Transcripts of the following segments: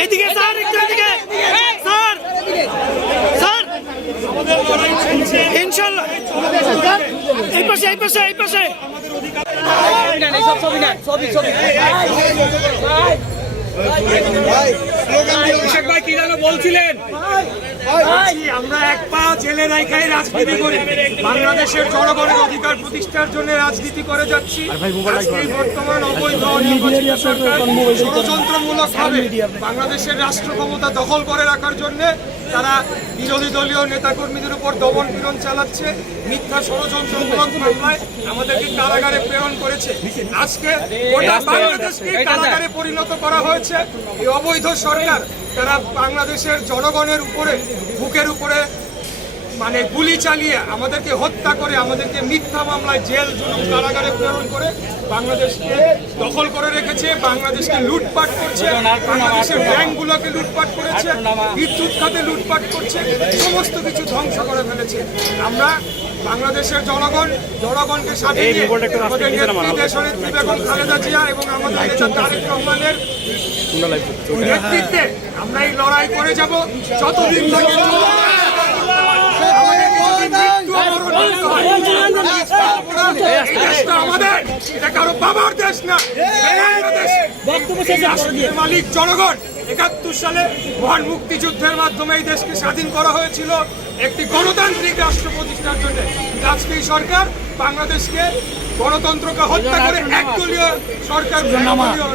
এইদিকে স্যার একটু এদিকে স্যার স্যার ইনশাল্লাহ এই পাশে এই পাশে এই পাশে অভিষেক ভাই কি যেন বলছিলেন? আমরা এক পা জেলে রাইখাই রাজনীতি করি। বাংলাদেশের জনগণের অধিকার প্রতিষ্ঠার জন্য রাজনীতি করে যাচ্ছি। বর্তমান অবৈধ সরকার ষড়যন্ত্রমূলক ভাবে বাংলাদেশের রাষ্ট্র ক্ষমতা দখল করে রাখার জন্য তারা বিরোধী দলীয় নেতাকর্মীদের উপর দমন পীড়ন চালাচ্ছে মিথ্যা ষড়যন্ত্রমূলক মামলায় আমাদেরকে কারাগারে প্রেরণ করেছে। আজকে গোটা বাংলাদেশকে কারাগারে পরিণত করা হয়েছে। এই অবৈধ সরকার তারা বাংলাদেশের জনগণের উপরে বুকের উপরে মানে গুলি চালিয়ে আমাদেরকে হত্যা করে আমাদেরকে মিথ্যা মামলায় জেল জুলুম কারাগারে প্রেরণ করে বাংলাদেশকে দখল করে রেখেছে বাংলাদেশকে লুটপাট করছে বাংলাদেশের ব্যাংকগুলোকে লুটপাট করেছে বিদ্যুৎ খাতে লুটপাট করছে সমস্ত কিছু ধ্বংস করে ফেলেছে। আমরা বাংলাদেশের জনগণ জনগণকে সাথে নিয়ে আমাদের দেশনেত্রী বেগম খালেদা জিয়া এবং আমাদের নেতা তারেক রহমানের নেতৃত্বে আমরা এই লড়াই করে যাব। যতদিন থেকে হয়, আমাদের এটা কারও বাবার দেশ না। রাষ্ট্রের মালিক জনগণ একাত্তর সালে মহান মুক্তিযুদ্ধের মাধ্যমে এই দেশকে স্বাধীন করা হয়েছিল। একটি গণতান্ত্রিক রাষ্ট্র প্রতিষ্ঠার জন্য। আজকে এই সরকার বাংলাদেশকে গণতন্ত্রকে হত্যা করে একদলীয় সরকার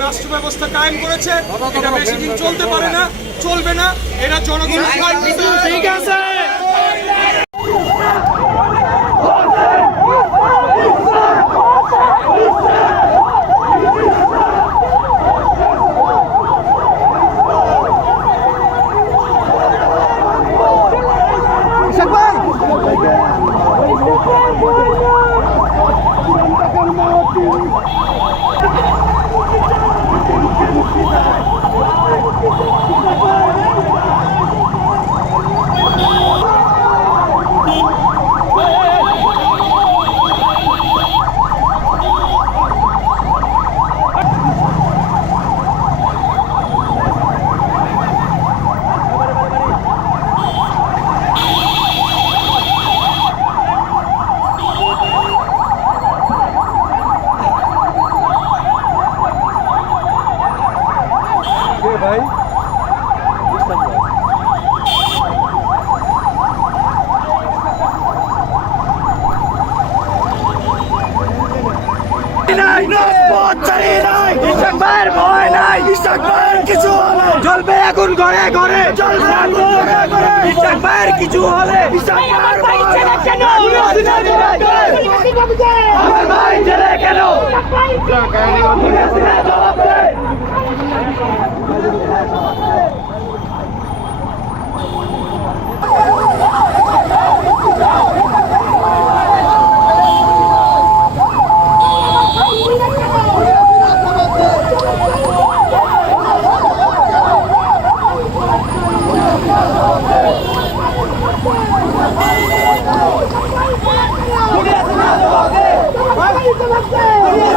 রাষ্ট্র ব্যবস্থা কায়েম করেছে। এটা বেশি দিন চলতে পারে না চলবে না। এরা জনগণ ঠিক আছে। jugar. জ্বলবে আগুন ঘরে ঘরে। জ্বলবে আগুন ঘরে ঘরে। ভাইয়ের কিছু হলে। বিশ্বাস আমার ভাই ছেলে কেন? আমার ভাই জেলে কেন? জবাব লাগবে